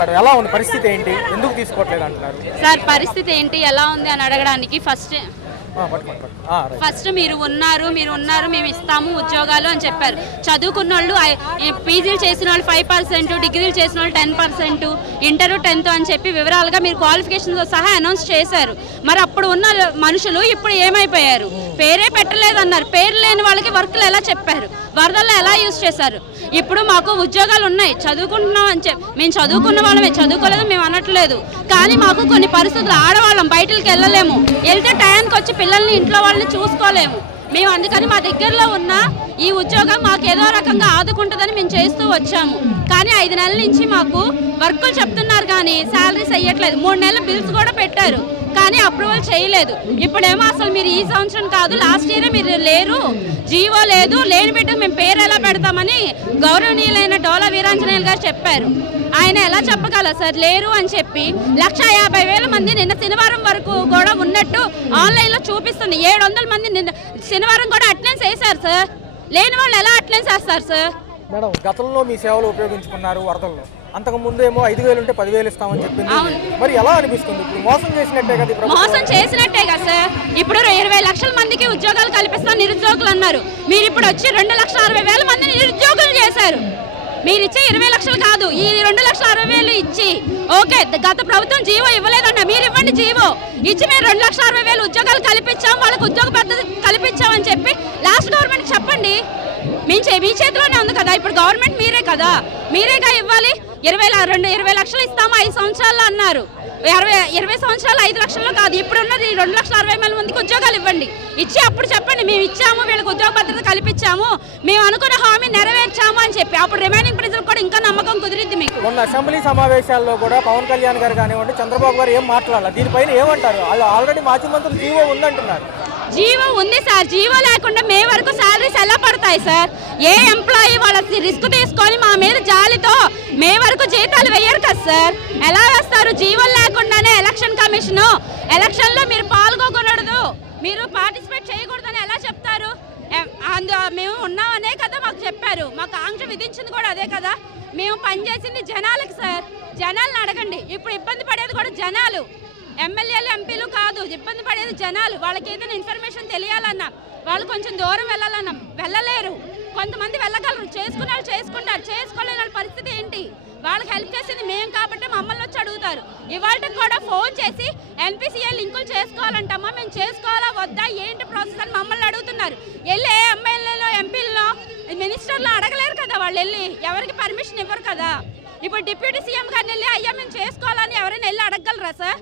Madam ఎలా ఉంది పరిస్థితి ఏంటి ఎందుకు తీసుకోవట్లేదు అంటున్నారు సార్ పరిస్థితి ఏంటి ఎలా ఉంది అని అడగడానికి ఫస్ట్ మీరు ఉన్నారు మేము ఇస్తాము ఉద్యోగాలు అని చెప్పారు. చదువుకున్న వాళ్ళు పీజీలు చేసిన వాళ్ళు 5%, డిగ్రీలు చేసిన వాళ్ళు 10%, ఇంటర్ 10th అని చెప్పి వివరాలుగా మీరు క్వాలిఫికేషన్తో సహా అనౌన్స్ చేశారు. మరి అప్పుడు ఉన్న మనుషులు ఇప్పుడు ఏమైపోయారు? పేరే పెట్టలేదన్నారు. పేరు లేని వాళ్ళకి వర్క్లు ఎలా చెప్పారు? వరదల్లో ఎలా యూజ్ చేశారు? ఇప్పుడు మాకు ఉద్యోగాలు ఉన్నాయి, చదువుకుంటున్నాం అని మేము చదువుకున్న వాళ్ళమే, చదువుకోలేదు మేము అనట్లేదు. కానీ మాకు కొన్ని పరిస్థితులు ఆడవాళ్ళం బయటకు వెళ్ళలేము, వెళ్తే టైంకి వచ్చి పిల్లల్ని ఇంట్లో వాళ్ళని చూసుకోలేము మేము. అందుకని మా దగ్గరలో ఉన్న ఈ ఉద్యోగం మాకు ఏదో రకంగా ఆదుకుంటుందని మేము చేస్తూ వచ్చాము. కానీ 5 నెలల నుంచి మాకు వర్కులు చెప్తున్నారు కానీ శాలరీస్ అయ్యట్లేదు. 3 నెలల బిల్స్ కూడా పెట్టారు కానీ అప్రూవల్ చేయలేదు. ఇప్పుడేమో అసలు మీరు ఈ సంవత్సరం కాదు లాస్ట్ ఇయర్ మీరు లేరు, జీవో లేదు, లేని బిడ్డకు మేము పేరు ఎలా పెడతామని గౌరవనీయులైన డోలా వీరాంజనేయులు గారు చెప్పారు. ఆయన ఎలా చెప్పగలరు సార్ లేరు అని చెప్పి? 150,000 మంది నిన్న శనివారం వరకు కూడా ఉన్నట్టు ఆన్లైన్లో చూపిస్తుంది. 700 మంది నిన్న శనివారం కూడా అటెండెన్స్ వేశారు సార్. లేని వాళ్ళు ఎలా అటెండెన్స్ వేస్తారు సార్? మేడం గతంలో మీ సేవలు ఉపయోగించుకున్నారు వరదల్లో, అంతకు ముందు ఏమో 5,000 ఉంటే 10,000 ఇస్తామని చెప్పింది. మరి ఎలా అనిపిస్తుంది? ఇప్పుడు మోసం చేసినట్టే కదా? మోసం చేసినట్టే కదా సార్. ఇప్పుడు 20 లక్షల మందికి ఉద్యోగాలు కల్పిస్తాం నిరుద్యోగులు అన్నారు. మీరు ఇప్పుడు వచ్చి 2,60,000 మందిని నిరుద్యోగులు చేశారు. మీరు ఇచ్చే 20 లక్షలు కాదు, ఈ 2,60,000 ఇచ్చి ఓకే గత ప్రభుత్వం జీవో ఇవ్వలేదన్న, మీరు ఇవ్వండి జీవో ఇచ్చి మేము 2,60,000 ఉద్యోగాలు కల్పించాం, వాళ్ళకి ఉద్యోగ పద్ధతి కల్పించామని చెప్పి లాస్ట్ గవర్నమెంట్ చెప్పండి. మీ చేతిలోనే ఉంది కదా, ఇప్పుడు గవర్నమెంట్ మీరే కదా, మీరేగా ఇవ్వాలి. 20 లక్షలు ఇస్తాము 5 సంవత్సరాల్లో అన్నారు. 20 సంవత్సరాలు 5 లక్షల్లో కాదు, ఇప్పుడున్నది 2,60,000 మందికి ఉద్యోగాలు ఇవ్వండి. ఇచ్చి అప్పుడు చెప్పండి మేము ఇచ్చాము, వీళ్ళకి ఉద్యోగ భద్రత కల్పించాము, మేము అనుకున్న హామీ నెరవేర్చాము అని చెప్పి. అప్పుడు రిమైనింగ్ ప్రజలకు కూడా ఇంకా నమ్మకం కుదిరిద్ది మీకు. మొన్న అసెంబ్లీ సమావేశాల్లో కూడా పవన్ కళ్యాణ్ గారు కానివ్వండి, చంద్రబాబు గారు ఏం మాట్లాడాలి దీనిపైన ఏమంటారు? వాళ్ళు ఆల్రెడీ మాజీ మంత్రులు జీవో ఉందంటున్నారు. జీవో ఉంది సార్, జీవో లేకుండా మే వరకు శాలరీస్ ఎలా పడతాయి సార్? ఏ ఎంప్లాయీ వాళ్ళ రిస్క్ తీసుకొని మా మీద జాలితో మే వరకు జీతాలు వేయరు కదా సార్. ఎలా వేస్తారు? జీవో లేకుండానే ఎలక్షన్ కమిషన్ ఎలక్షన్లో మీరు పాల్గొకూడదు, మీరు పార్టిసిపేట్ చేయకూడదని ఎలా చెప్తారు? మేము ఉన్నామనే కదా మాకు చెప్పారు, మాకు ఆంక్ష విధించింది కూడా అదే కదా. మేము పనిచేసింది జనాలకి సార్, జనాలను అడగండి. ఇప్పుడు ఇబ్బంది పడేది కూడా జనాలు, ఎమ్మెల్యేలు ఎంపీలు కాదు, ఇబ్బంది పడేది జనాలు. వాళ్ళకి ఏదైనా ఇన్ఫర్మేషన్ తెలియాలన్నా, వాళ్ళు కొంచెం దూరం వెళ్ళాలన్నా వెళ్ళలేరు. కొంతమంది వెళ్ళగలరు, చేసుకున్న వాళ్ళు చేసుకుంటారు, చేసుకోలేని వాళ్ళ పరిస్థితి ఏంటి? వాళ్ళకి హెల్ప్ చేసింది మేము కాబట్టి మమ్మల్ని వచ్చి అడుగుతారు. ఇవాళకి కూడా ఫోన్ చేసి NPCA లింకులు చేసుకోవాలంటమ్మా, మేము చేసుకోవాలా వద్దా ఏంటి ప్రాసెస్ అని మమ్మల్ని అడుగుతున్నారు. వెళ్ళి ఏ ఎమ్మెల్యేలో ఎంపీలలో మినిస్టర్లో అడగలేరు కదా, వాళ్ళు వెళ్ళి ఎవరికి పర్మిషన్ ఇవ్వరు కదా. ఇప్పుడు డిప్యూటీ సీఎం గారిని వెళ్ళి అయ్యా మేము చేసుకోవాలని ఎవరైనా వెళ్ళి అడగగలరా సార్?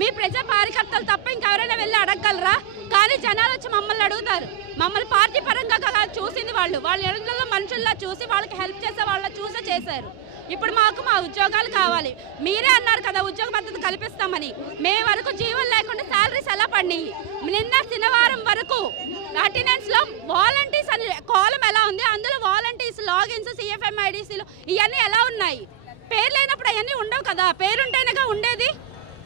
మీ ప్రజా కార్యకర్తలు తప్ప ఇంకెవరైనా వెళ్ళి అడగగలరా? కానీ జనాలు వచ్చి మమ్మల్ని అడుగుతారు. మమ్మల్ని పార్టీ పరంగా చూసింది వాళ్ళు, వాళ్ళ ఎడుగులలో మనుషుల్లా చూసి వాళ్ళకి హెల్ప్ చేసే వాళ్ళ చూసే చేశారు. ఇప్పుడు మాకు మా ఉద్యోగాలు కావాలి. మీరే అన్నారు కదా ఉద్యోగ పద్ధతి కల్పిస్తామని. మే వరకు జీవో లేకుండా శాలరీస్ ఎలా పడినాయి? నిన్న శనివారం వరకు అటెండెన్స్లో వాలంటీర్స్ అని కాలం ఎలా ఉంది, అందులో వాలంటీర్స్ లాగిన్స్ CFM IDCలు ఇవన్నీ ఎలా ఉన్నాయి? పేరు లేనప్పుడు అవన్నీ ఉండవు కదా, పేరుంటేనేగా ఉండేది.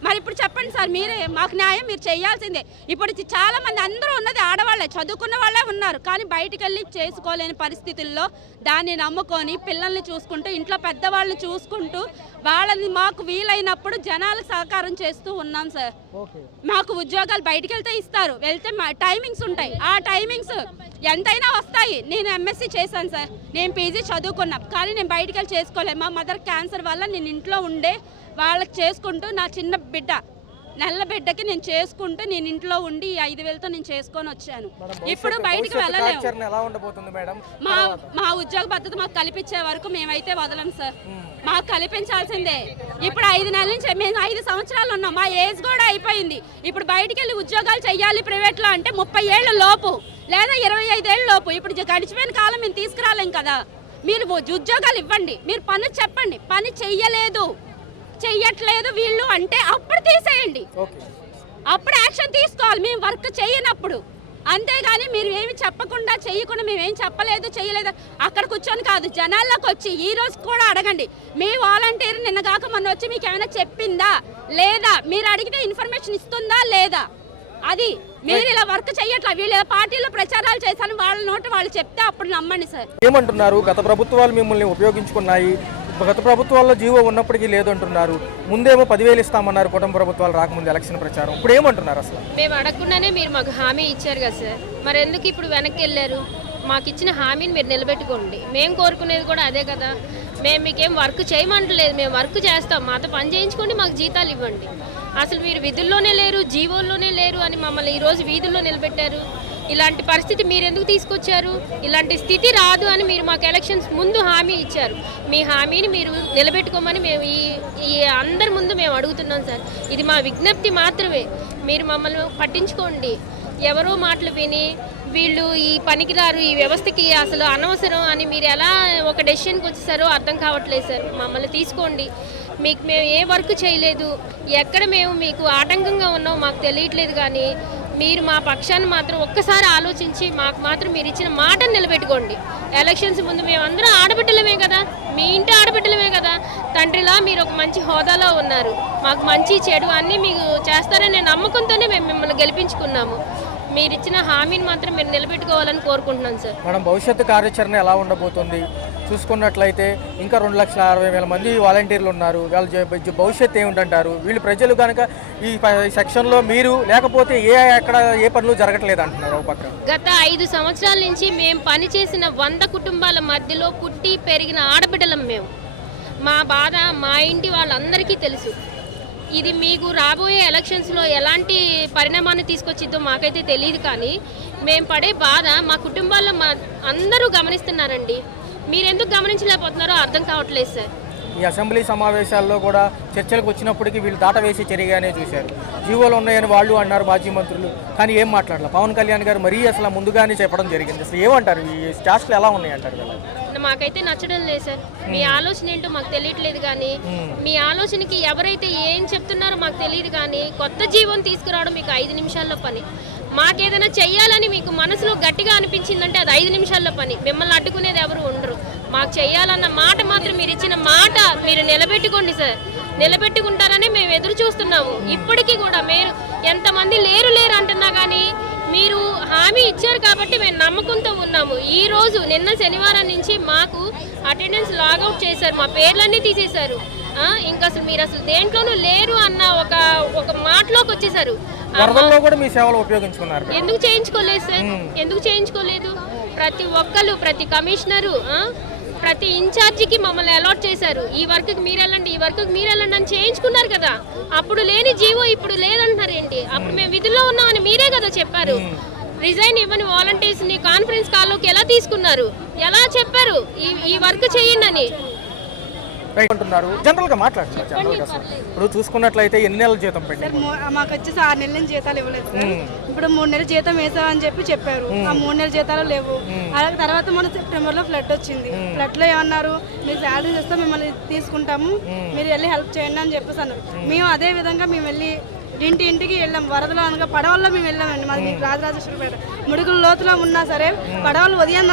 మరి ఇప్పుడు చెప్పండి సార్, మీరే మాకు న్యాయం మీరు చేయాల్సిందే. ఇప్పుడు చాలా మంది అందరూ ఉన్నది ఆడవాళ్ళే, చదువుకున్న వాళ్ళే ఉన్నారు. కానీ బయటికి వెళ్ళి చేసుకోలేని పరిస్థితుల్లో దాన్ని నమ్ముకొని పిల్లల్ని చూసుకుంటూ ఇంట్లో పెద్దవాళ్ళని చూసుకుంటూ వాళ్ళని మాకు వీలైనప్పుడు జనాలకు సహకారం చేస్తూ ఉన్నాం సార్. మాకు ఉద్యోగాలు బయటికి వెళ్తే ఇస్తారు, వెళ్తే టైమింగ్స్ ఉంటాయి, ఆ టైమింగ్స్ ఎంతైనా వస్తాయి. నేను MSc చేశాను సార్, నేను PG చదువుకున్నా, కానీ నేను బయటికి వెళ్ళి చేసుకోలేను. మా మదర్ క్యాన్సర్ వల్ల నేను ఇంట్లో ఉండే వాళ్ళకి చేసుకుంటూ నా చిన్న బిడ్డ నెల బిడ్డకి నేను చేసుకుంటూ నేను ఇంట్లో ఉండి 5,000తో నేను చేసుకొని వచ్చాను. ఇప్పుడు బయటికి వెళ్ళలేము. మా ఉద్యోగ పద్ధతి మాకు కల్పించే వరకు మేమైతే వదలం సార్, మాకు కల్పించాల్సిందే. ఇప్పుడు 5 నెలల నుంచి మేము 5 సంవత్సరాలు ఉన్నాం, మా ఏజ్ కూడా అయిపోయింది. ఇప్పుడు బయటికి వెళ్ళి ఉద్యోగాలు చెయ్యాలి ప్రైవేట్లో అంటే 30 ఏళ్ళ లోపు లేదా 25 ఏళ్ళ లోపు. ఇప్పుడు గడిచిపోయిన కాలం మేము తీసుకురాలేం కదా. మీరు ఉద్యోగాలు ఇవ్వండి, మీరు పనులు చెప్పండి, పని చెయ్యట్లేదు వీళ్ళు అంటే అప్పుడు తీసేయండి, అప్పుడు యాక్షన్ తీసుకోవాలి. మేము వర్క్ చేయనప్పుడు, అంతేగాని మీరు ఏమి చెప్పకుండా చేయకుండా మేమేం చెప్పలేదు చేయలేదు అక్కడ కూర్చొని కాదు, జనాల్లోకి వచ్చి ఈ రోజు కూడా అడగండి. మీ వాలంటీర్ నిన్న కాక మొన్న వచ్చి మీకు ఏమైనా చెప్పిందా లేదా? మీరు అడిగితే ఇన్ఫర్మేషన్ ఇస్తుందా లేదా? అది మీరు ఇలా వర్క్ చేయట్లా, వీళ్ళ పార్టీలో ప్రచారాలు చేశాను వాళ్ళ నోటి వాళ్ళు చెప్తే అప్పుడు నమ్మండి సార్. ఏమంటున్నారు? గత ప్రభుత్వాలు మిమ్మల్ని ఉపయోగించుకున్నాయి, గత ప్రభుత్వాల్లో జీవో ఉన్నప్పటికీ లేదంటున్నారు. ముందేమో 10,000 ఇస్తామన్నారు కుటుంబ ప్రభుత్వాలు రాకముందు ఎలక్షన్ ప్రచారం. ఇప్పుడు ఏమంటున్నారు అసలు? మేము అడగకుండానే మీరు మాకు హామీ ఇచ్చారు కదా సార్, మరి ఎందుకు ఇప్పుడు వెనక్కి వెళ్ళారు? మాకు ఇచ్చిన హామీని మీరు నిలబెట్టుకోండి. మేము కోరుకునేది కూడా అదే కదా. మేము మీకేం వర్క్ చేయమంటలేదు, మేము వర్క్ చేస్తాం, మాతో పని చేయించుకోండి, మాకు జీతాలు ఇవ్వండి. అసలు మీరు విధుల్లోనే లేరు, జీవోల్లోనే లేరు అని మమ్మల్ని ఈరోజు వీధుల్లో నిలబెట్టారు. ఇలాంటి పరిస్థితి మీరు ఎందుకు తీసుకొచ్చారు? ఇలాంటి స్థితి రాదు అని మీరు మాకు ఎలక్షన్స్ ముందు హామీ ఇచ్చారు. మీ హామీని మీరు నిలబెట్టుకోమని మేము ఈ అందరి ముందు మేము అడుగుతున్నాం సార్. ఇది మా విజ్ఞప్తి మాత్రమే. మీరు మమ్మల్ని పట్టించుకోండి. ఎవరో మాటలు విని వీళ్ళు ఈ పనికిరారు, ఈ వ్యవస్థకి అసలు అనవసరం అని మీరు ఎలా ఒక డెసిషన్కి వచ్చేసారో అర్థం కావట్లేదు సార్. మమ్మల్ని తీసుకోండి. మీకు మేము ఏ వర్క్ చేయలేదు, ఎక్కడ మేము మీకు ఆటంకంగా ఉన్నామో మాకు తెలియట్లేదు, కానీ మీరు మా పక్షాన్ని మాత్రం ఒక్కసారి ఆలోచించి మాకు మాత్రం మీరు ఇచ్చిన మాటను నిలబెట్టుకోండి. ఎలక్షన్స్ ముందు మేమందరం ఆడబిడ్డలమే కదా, మీ ఇంటి ఆడబిడ్డలమే కదా. తండ్రిలా మీరు ఒక మంచి హోదాలో ఉన్నారు. మాకు మంచి చెడు అన్నీ మీకు చేస్తారనే నమ్మకంతోనే మేము మిమ్మల్ని గెలిపించుకున్నాము. మీరు ఇచ్చిన హామీని మాత్రం మీరు నిలబెట్టుకోవాలని కోరుకుంటున్నాను సార్. మేడం, భవిష్యత్తు కార్యాచరణ ఎలా ఉండబోతుంది? చూసుకున్నట్లయితే ఇంకా 2,60,000 మంది వాలంటీర్లు ఉన్నారు. వాళ్ళ భవిష్యత్తు ఏమిటంటారు? వీళ్ళు ప్రజలు కనుక ఈ సెక్షన్లో మీరు లేకపోతే ఎక్కడ ఏ పనులు జరగట్లేదు అంటున్నారు ఒక పక్క. గత 5 సంవత్సరాల నుంచి మేము పనిచేసిన 100 కుటుంబాల మధ్యలో పుట్టి పెరిగిన ఆడబిడ్డలం మేము. మా బాధ మా ఇంటి వాళ్ళందరికీ తెలుసు. ఇది మీకు రాబోయే ఎలక్షన్స్లో ఎలాంటి పరిణామాన్ని తీసుకొచ్చిద్దో మాకైతే తెలియదు, కానీ మేము పడే బాధ మా కుటుంబాల్లో అందరూ గమనిస్తున్నారండి. మీరెందుకు గమనించలేకపోతున్నారో అర్థం కావట్లేదు సార్. ఈ అసెంబ్లీ సమావేశాల్లో కూడా చర్చలకు వచ్చినప్పటికీ వీళ్ళు దాట వేసి చర్యగానే చూశారు. జీవోలు ఉన్నాయని వాళ్ళు అన్నారు మాజీ మంత్రులు, కానీ ఏం మాట్లాడాలి. పవన్ కళ్యాణ్ గారు మరీ అసలు ముందుగానే చెప్పడం జరిగింది. అసలు ఏమంటారు? ఈ స్టాస్లు ఎలా ఉన్నాయి అంటారు కదా? మాకైతే నచ్చడం లేదు సార్. మీ ఆలోచన ఏంటో మాకు తెలియట్లేదు, కానీ మీ ఆలోచనకి ఎవరైతే ఏం చెప్తున్నారో మాకు తెలియదు, కానీ కొత్త జీవం తీసుకురావడం మీకు 5 నిమిషాల్లో పని. మాకేదైనా చెయ్యాలని మీకు మనసులో గట్టిగా అనిపించిందంటే అది 5 నిమిషాల్లో పని. మిమ్మల్ని అడ్డుకునేది ఎవరు ఉండరు. మాకు చెయ్యాలన్న మాట మాత్రం మీరు ఇచ్చిన మాట మీరు నిలబెట్టుకోండి సార్. నిలబెట్టుకుంటారని మేము ఎదురు చూస్తున్నాము. ఇప్పటికీ కూడా మీరు ఎంతమంది లేరు అంటున్నా కానీ మీరు హామీ ఇచ్చారు కాబట్టి మేము నమ్మకంతో ఉన్నాము. ఈ రోజు నిన్న శనివారం నుంచి మాకు అటెండెన్స్ లాగౌట్ చేశారు, మా పేర్లన్నీ తీసేశారు. ఇంకా అసలు మీరు అసలు దేంట్లోనూ లేరు అన్న ఒక మాటలోకి వచ్చేసారు. వరదల్లో కూడా మీ సేవలు ఉపయోగించుకున్నారు. ఎందుకు చేయించుకోలేదు సార్? ఎందుకు చేయించుకోలేదు? ప్రతి ఒక్కరు, ప్రతి కమిషనరు, ప్రతి ఇన్ఛార్జికి మమ్మల్ని అలాట్ చేశారు. ఈ వర్క్కి మీరు వెళ్ళండి, ఈ వర్క్కి మీరు వెళ్ళండి అని చేయించుకున్నారు కదా. అప్పుడు లేని జీవో ఇప్పుడు లేదంటున్నారు ఏంటి? అప్పుడు మేము విధుల్లో ఉన్నామని మీరే కదా చెప్పారు. రిజైన్ ఇవ్వని వాలంటీర్స్ని కాన్ఫరెన్స్ కాల్లోకి ఎలా తీసుకున్నారు? ఎలా చెప్పారు ఈ వర్క్ చేయండి అని? అంటున్నారు. జనరల్గా మాట్లాడుతున్నారు. ఇప్పుడు చూసుకున్నట్లయితే ఎన్ని నెలల జీతం పెట్టారు? మాకు వచ్చేసి 6 నెలల నుంచి జీతాలు ఇవ్వలేదు సార్. ఇప్పుడు 3 నెలల జీతం వేసామని చెప్పారు. ఆ 3 నెలల జీతాలు లేవు. అలాగే తర్వాత మన సెప్టెంబర్లో ఫ్లడ్ వచ్చింది. ఫ్లడ్ లో ఏమన్నారు, మీరు శాలరీస్ ఇస్తే మిమ్మల్ని తీసుకుంటాము, మీరు వెళ్ళి హెల్ప్ చేయండి అని చెప్పేసి అన్నారు. మేము అదే విధంగా మేము వెళ్ళి ఇంటికి వెళ్ళాం. వరదలో అనగా పడవల్లో మేము వెళ్ళామండి. మాది రాజరాజేశ్వరపేట ముడుగుల లోతులో ఉన్నా సరే పడవలు ఉదయం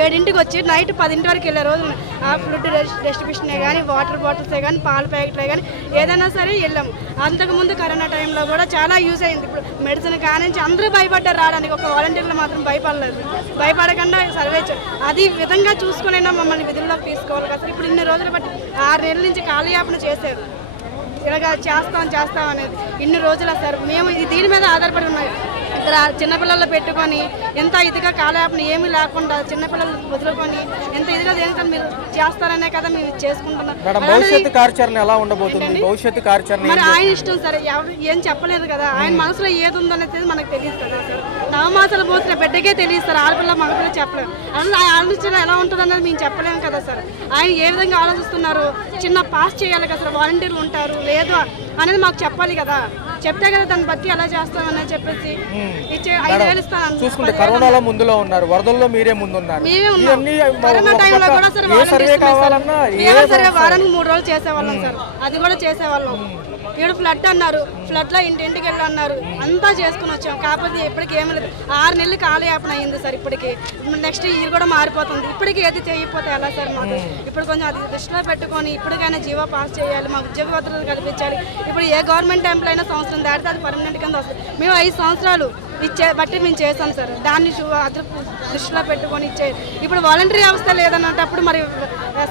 7ంటికి వచ్చి నైట్ 10 వరకు వెళ్ళే రోజు. ఆ ఫుడ్ డిస్ట్రిబ్యూషనే కానీ, వాటర్ బాటిల్సే కానీ, పాల ప్యాకెట్లే కానీ ఏదైనా సరే వెళ్ళాము. అంతకుముందు కరోనా టైంలో కూడా చాలా యూజ్ అయింది. ఇప్పుడు మెడిసిన్ కానించి అందరూ భయపడ్డారు రావడానికి, ఒక వాలంటీర్లు మాత్రం భయపడలేదు. భయపడకుండా సర్వే అది విధంగా చూసుకునైనా మమ్మల్ని విధుల్లోకి తీసుకోవాలి కదా. ఇప్పుడు ఇన్ని రోజులు బట్టి 6 నెలల నుంచి కాలయాపన చేశారు. ఇలాగ చేస్తాం అనేది ఇన్ని రోజులు సార్. మేము దీని మీద ఆధారపడి ఉన్నాయి. ఇక్కడ చిన్నపిల్లలు పెట్టుకొని ఎంత ఇదిగా కాలయాపన ఏమీ లేకుండా చిన్నపిల్లలు వదులుకొని ఎంత ఇదిగా దేనికని మీరు చేస్తారనే కదా మేము చేసుకుంటున్నాం. భవిష్యత్తు కార్యాచరణ ఎలా ఉండబోతుంది? భవిష్యత్తు కార్యాచరణ మరి ఆయన ఇష్టం సరే, ఏం చెప్పలేదు కదా. ఆయన మనసులో ఏది ఉందనేది మనకు తెలియదు కదా సార్. నవమాసాలు పోతున్న బిడ్డకే తెలియదు సార్. ఆడపిల్ల మగపిల్ల చెప్పలేము. అసలు ఆయన ఆలోచన ఎలా ఉంటుంది అనేది మేము చెప్పలేము కదా సార్. ఆయన ఏ విధంగా ఆలోచిస్తున్నారు, చిన్న పాస్ చేయాలి కదా సార్, వాలంటీర్లు ఉంటారు లేదు అనేది మాకు చెప్పాలి కదా. చెప్తే కదా దాన్ని బట్టి ఎలా చేస్తామని చెప్పేసి ఇచ్చే 5,000 ఇస్తాను. చూసుకుంటే కరోనాలో ముందులో ఉన్నారు, వరదల్లో మీరే ముందున్నారు. మేమే ఉన్నాం. కరోనా టైంలో కూడా సార్ వారానికి 3 రోజులు చేసేవాళ్ళం సార్. అది కూడా చేసేవాళ్ళం. ఇప్పుడు ఫ్లడ్ అన్నారు, ఫ్లడ్ లో ఇంటింటికి వెళ్ళి అన్నారు, అంతా చేసుకుని వచ్చాం. కాకపోతే ఇప్పటికి ఏమి లేదు. 6 నెలలు కాలయాపన అయింది సార్. ఇప్పటికి నెక్స్ట్ ఇయర్ కూడా మారిపోతుంది. ఇప్పటికి ఏది చేయకపోతే ఎలా సార్ మాకు? ఇప్పుడు కొంచెం అది దృష్టిలో పెట్టుకొని ఇప్పటికైనా జీవో పాస్ చేయాలి, మా ఉద్యోగ భద్రతలు కల్పించాలి. ఇప్పుడు ఏ గవర్నమెంట్ ఎంప్లాయ్ అయినా సంవత్సరం దాటితే అది పర్మనెంట్ కింద వస్తుంది. మేము 5 సంవత్సరాలు బట్టి మేము చేస్తాం సార్. దాన్ని దృష్టిలో పెట్టుకొని ఇప్పుడు వాలంటరీ వ్యవస్థ లేదన్నప్పుడు మరి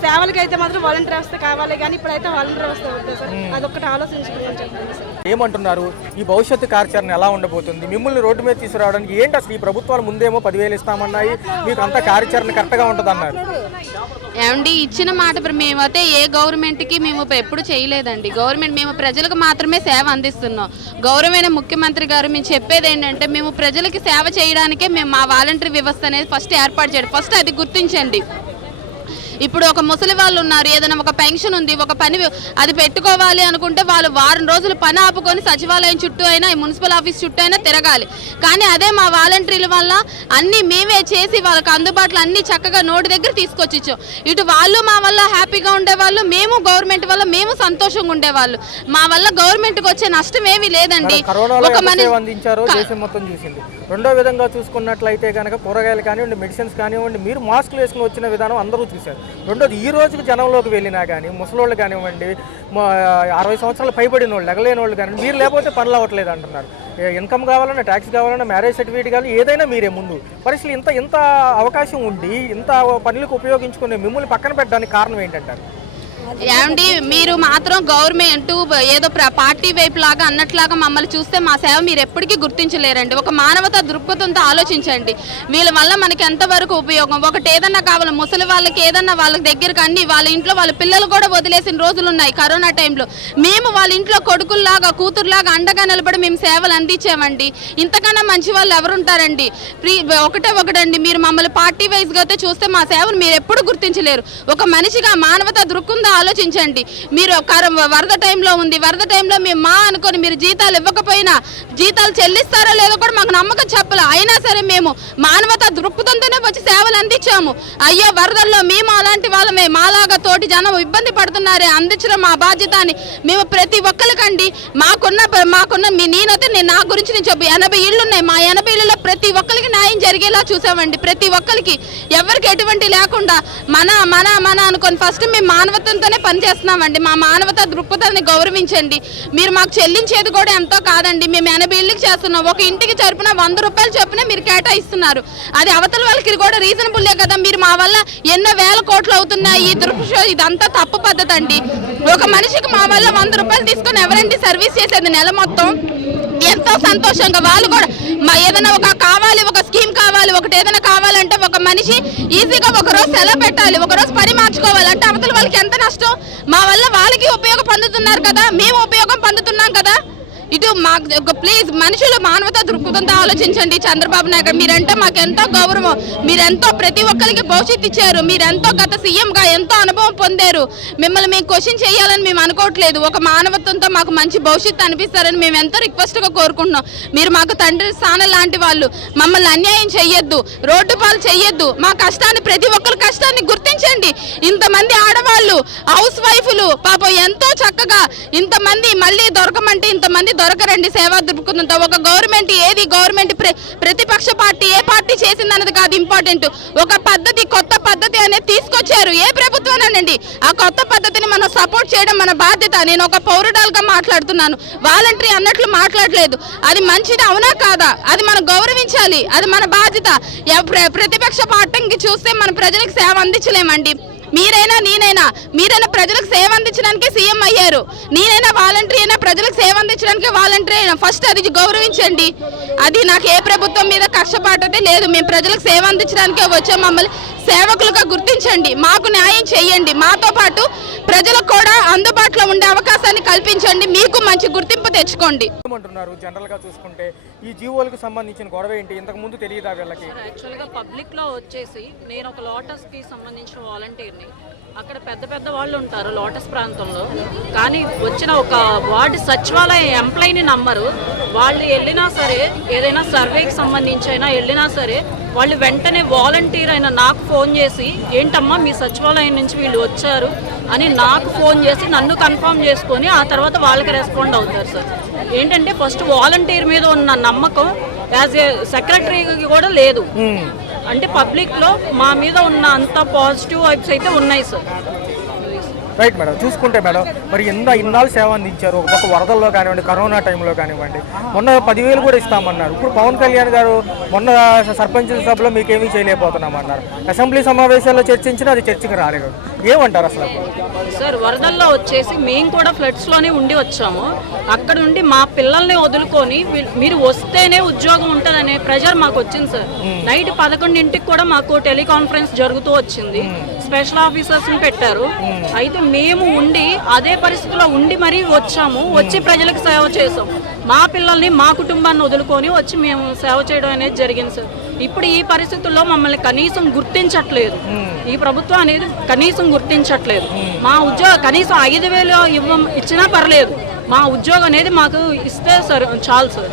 సేవలకి అయితే మాత్రం వాలంటరీ వ్యవస్థ కావాలి, కానీ ఇప్పుడైతే వాలంటరీ వ్యవస్థ ఉంటుంది సార్. అదొక్కటి ఆలోచించుకుని చెప్పండి సార్. ఏమంటున్నారు? ఈ భవిష్యత్తు కార్యాచరణ ఎలా ఉండబోతుంది? మిమ్మల్ని రోడ్డు మీద తీసుకురావడానికి ఏంటి అసలు? ఈ ప్రభుత్వాలు ముందేమో 10,000 ఇస్తామన్నాయి, మీకు అంత కార్యాచరణ కరెక్ట్గా ఉంటుంది అన్నారు. ఏమండి, ఇచ్చిన మాట మేమైతే ఏ గవర్నమెంట్కి మేము ఎప్పుడు చేయలేదండి. గవర్నమెంట్ మేము ప్రజలకు మాత్రమే సేవ అందిస్తున్నాం. గౌరవమైన ముఖ్యమంత్రి గారు మేము చెప్పేది ఏంటంటే, మేము ప్రజలకి సేవ చేయడానికే మేము మా వాలంటరీ వ్యవస్థ అనేది ఫస్ట్ ఏర్పాటు చేయండి. ఫస్ట్ అది గుర్తించండి. ఇప్పుడు ఒక ముసలి వాళ్ళు ఉన్నారు, ఏదైనా ఒక పెన్షన్ ఉంది, ఒక పని అది పెట్టుకోవాలి అనుకుంటే వాళ్ళు వారం రోజులు పని ఆపుకొని సచివాలయం చుట్టూ అయినా మున్సిపల్ ఆఫీస్ చుట్టూ అయినా తిరగాలి. కానీ అదే మా వాలంటీర్ల వల్ల అన్నీ మేమే చేసి వాళ్ళకి అందుబాటులో అన్ని చక్కగా నోటి దగ్గర తీసుకొచ్చిచ్చాం. ఇటు వాళ్ళు మా వల్ల హ్యాపీగా ఉండేవాళ్ళు, మేము గవర్నమెంట్ వల్ల మేము సంతోషంగా ఉండేవాళ్ళు. మా వల్ల గవర్నమెంట్కి వచ్చే నష్టం ఏమీ లేదండి. ఒక అందించారో దేశం మొత్తం చూసింది. రెండో విధంగా చూసుకున్నట్లయితే కనుక కూరగాయలు కానివ్వండి, మెడిసిన్స్ కానివ్వండి, మీరు మాస్కులు వేసుకుని వచ్చిన విధానం అందరూ చూశారు. రెండోది, ఈ రోజుకి జనంలోకి వెళ్ళినా కానీ ముసలోళ్ళు కానివ్వండి, 60 సంవత్సరాలు పైబడిన వాళ్ళు, ఎగలేని వాళ్ళు కానివ్వండి, మీరు లేకపోతే పనులు అవ్వట్లేదు అంటున్నారు. ఇన్కమ్ కావాలన్నా, ట్యాక్స్ కావాలన్నా, మ్యారేజ్ సర్టిఫికేట్ కానీ ఏదైనా మీరే ముందు. పరిస్థితులు ఇంత అవకాశం ఉండి ఇంత పనులకు ఉపయోగించుకునే మిమ్మల్ని పక్కన పెట్టడానికి కారణం ఏంటంటారు? ఏమండి, మీరు మాత్రం గవర్నమెంట్ ఏదో పార్టీ వైపు లాగా అన్నట్లాగా మమ్మల్ని చూస్తే మా సేవ మీరు ఎప్పటికీ గుర్తించలేరండి. ఒక మానవతా దృక్పథంతో ఆలోచించండి. వీళ్ళ వల్ల మనకి ఎంతవరకు ఉపయోగం? ఒకటి ఏదన్నా కావాలి, ముసలి వాళ్ళకి ఏదన్నా వాళ్ళ దగ్గరకు అన్ని వాళ్ళ ఇంట్లో వాళ్ళ పిల్లలు కూడా వదిలేసిన రోజులు ఉన్నాయి. కరోనా టైంలో మేము వాళ్ళ ఇంట్లో కొడుకుల్లాగా కూతురులాగా అండగా నిలబడి మేము సేవలు అందించామండి. ఇంతకన్నా మంచి వాళ్ళు ఎవరుంటారండి? ఒకటండి, మీరు మమ్మల్ని పార్టీ వైజ్గా అయితే చూస్తే మా సేవను మీరు ఎప్పుడు గుర్తించలేరు. ఒక మనిషిగా మానవతా దృక్కుందా ఆలోచించండి. మీరు వరద టైంలో ఉంది, వరద టైంలో మేము అనుకొని మీరు జీతాలు ఇవ్వకపోయినా జీతాలు చెల్లిస్తారో లేదో కూడా మాకు నమ్మకం చెప్పలే. అయినా సరే మేము మానవతా దృక్పథంతోనే వచ్చి సేవలు అందించాము. అయ్యో వరదల్లో మేము అలాంటి వాళ్ళమే, మాలాగా తోటి జనం ఇబ్బంది పడుతున్నారే, అందించడం మా బాధ్యత అని మేము ప్రతి ఒక్కరికండి మాకున్న నేనైతే నా గురించి నేను చెప్పు 80 ఇళ్ళు ఉన్నాయి. మా 80 ఇళ్ళలో ప్రతి ఒక్కరికి న్యాయం జరిగేలా చూసామండి. ప్రతి ఒక్కరికి ఎవరికి ఎటువంటి లేకుండా మన అనుకొని ఫస్ట్ మేము మానవత్వంతోనే పనిచేస్తున్నామండి. మా మానవతా దృక్పథాన్ని గౌరవించండి. మీరు మాకు చెల్లించేది కూడా ఎంతో కాదండి. మేము 80 ఇళ్ళకి చేస్తున్నాం. ఒక ఇంటికి చొప్పున 100 రూపాయలు చొప్పున మీరు కేటాయిస్తున్నారు. అది అవతల వాళ్ళకి కూడా రీజనబుల్లే కదా. మీరు మా వల్ల ఎన్నో వేల కోట్లు అవుతున్నాయి. ఇదంతా తప్పు పద్ధతి అండి. ఒక మనిషికి మా వల్ల 100 రూపాయలు తీసుకొని ఎవరండి సర్వీస్ చేసేది నెల మొత్తం? ఎంతో సంతోషంగా వాళ్ళు కూడా ఏదైనా ఒక స్కీమ్ కావాలి, ఒకటి ఏదైనా కావాలంటే ఒక మనిషి ఈజీగా ఒకరోజు సెలవు పెట్టాలి, ఒకరోజు పని మార్చుకోవాలంటే అవతల వాళ్ళకి ఎంత నష్టం? మా వల్ల వాళ్ళకి ఉపయోగం పొందుతున్నారు కదా, మేము ఉపయోగం పొందుతున్నాం కదా. ఇటు మాకు ప్లీజ్ మనుషులు మానవతా దృక్పథంతో ఆలోచించండి. చంద్రబాబు నాయుడు మీరంటే మాకు ఎంతో గౌరవం. మీరెంతో ప్రతి ఒక్కరికి భవిష్యత్తు ఇచ్చారు. మీరెంతో గత సీఎంగా ఎంతో అనుభవం పొందారు. మిమ్మల్ని మేము క్వశ్చన్ చేయాలని మేము అనుకోవట్లేదు. ఒక మానవత్వంతో మాకు మంచి భవిష్యత్తు అనిపిస్తారని మేము ఎంతో రిక్వెస్ట్గా కోరుకుంటున్నాం. మీరు మాకు తండ్రి స్థానం లాంటి వాళ్ళు, మమ్మల్ని అన్యాయం చెయ్యొద్దు, రోడ్డు పాలు చెయ్యొద్దు. మా కష్టాన్ని ప్రతి ఒక్కరి కష్టాన్ని గుర్తించండి. ఇంతమంది ఆడవాళ్ళు హౌస్ వైఫ్లు పాపం ఎంతో చక్కగా ఇంతమంది మళ్ళీ దొరకమంటే ఇంతమంది దొరకరండి. సేవా దృక్పథంతో ఒక గవర్నమెంట్ ప్రతిపక్ష పార్టీ ఏ పార్టీ చేసిందన్నది కాదు ఇంపార్టెంట్. ఒక పద్ధతి, కొత్త పద్ధతి అనేది తీసుకొచ్చారు. ఏ ప్రభుత్వానండి ఆ కొత్త పద్ధతిని మనం సపోర్ట్ చేయడం మన బాధ్యత. నేను ఒక పౌరుడాలుగా మాట్లాడుతున్నాను, వాలంటరీ అన్నట్లు మాట్లాడలేదు. అది మంచిది అవునా కాదా? అది మనం గౌరవించాలి, అది మన బాధ్యత. ప్రతిపక్ష పార్టీకి చూస్తే మన ప్రజలకు సేవ అందించలేమండి. మీరైనా ప్రజలకు సేవ అందించడానికి సీఎం అయ్యారు. నేనైనా వాలంటరీ అయినా ప్రజలకు సేవ అందించడానికి వాలంటరీ అయినా. ఫస్ట్ అది గౌరవించండి. అది నాకు ఏ ప్రభుత్వం మీద కష్టపాటతే లేదు. మేము ప్రజలకు సేవ అందించడానికే వచ్చాం. మమ్మల్ని సేవకులుగా గుర్తించండి, మాకు న్యాయం చేయండి. మాతో పాటు ప్రజలకు కూడా అందుబాటులో ఉండే అవకాశాన్ని కల్పించండి. మీకు మంచి గుర్తింపు తెచ్చుకోండి. ఏమంటున్నారు? జనరల్ గా చూసుకుంటే ఈ జీవోలకు సంబంధించిన గొడవ ఏంటి? ఇంతకు ముందు తెలియదా వీళ్ళకి? యాక్చువల్గా పబ్లిక్లో వచ్చేసి నేను ఒక లోటస్కి సంబంధించిన వాలంటీర్ని. అక్కడ పెద్ద వాళ్ళు ఉంటారు లోటస్ ప్రాంతంలో, కానీ వచ్చిన ఒక వార్డు సచివాలయ ఎంప్లాయీని నమ్మరు. వాళ్ళు వెళ్ళినా సరే, ఏదైనా సర్వేకి సంబంధించి అయినా వెళ్ళినా సరే, వాళ్ళు వెంటనే వాలంటీర్ అయిన నాకు ఫోన్ చేసి, ఏంటమ్మా మీ సచివాలయం నుంచి వీళ్ళు వచ్చారు అని నాకు ఫోన్ చేసి నన్ను కన్ఫర్మ్ చేసుకొని ఆ తర్వాత వాళ్ళకి రెస్పాండ్ అవుతారు సార్. ఏంటంటే ఫస్ట్ వాలంటీర్ మీద ఉన్న నమ్మకం యాజ్ ఏ సెక్రటరీకి కూడా లేదు. అంటే పబ్లిక్లో మా మీద ఉన్న అంత పాజిటివ్ వైబ్స్ అయితే ఉన్నాయి సార్. Right madam. చూసుకుంటే మేడం మరి ఇన్నాళ్ళు సేవ అందించారు. ఒక పక్క వరదల్లో కానివ్వండి, కరోనా టైంలో కానివ్వండి, మొన్న 10,000 కూడా ఇస్తామన్నారు. ఇప్పుడు పవన్ కళ్యాణ్ గారు మొన్న సర్పంచుల సభలో మీకేమీ చేయలేకపోతున్నామన్నారు. అసెంబ్లీ సమావేశాల్లో చర్చించినా అది చర్చకు రాలేదు. ఏమంటారు అసలు? సార్ వరదల్లో వచ్చేసి మేము కూడా ఫ్లడ్స్లోనే ఉండి వచ్చాము. అక్కడ ఉండి మా పిల్లల్ని వదులుకొని మీరు వస్తేనే ఉద్యోగం ఉంటుందనే ప్రెషర్ మాకు వచ్చింది సార్. నైట్ 11ంటికి కూడా మాకు టెలికాన్ఫరెన్స్ జరుగుతూ వచ్చింది. స్పెషల్ ఆఫీసర్స్ని పెట్టారు. అయితే మేము ఉండి అదే పరిస్థితిలో ఉండి మరీ వచ్చాము. వచ్చి ప్రజలకు సేవ చేసాం. మా పిల్లల్ని మా కుటుంబాన్ని వదులుకొని వచ్చి మేము సేవ చేయడం అనేది జరిగింది సార్. ఇప్పుడు ఈ పరిస్థితుల్లో మమ్మల్ని కనీసం గుర్తించట్లేదు. ఈ ప్రభుత్వం అనేది కనీసం గుర్తించట్లేదు. మా ఉద్యోగం కనీసం 5,000 ఇచ్చినా పర్లేదు. మా ఉద్యోగం అనేది మాకు ఇస్తే సార్ చాలు సార్.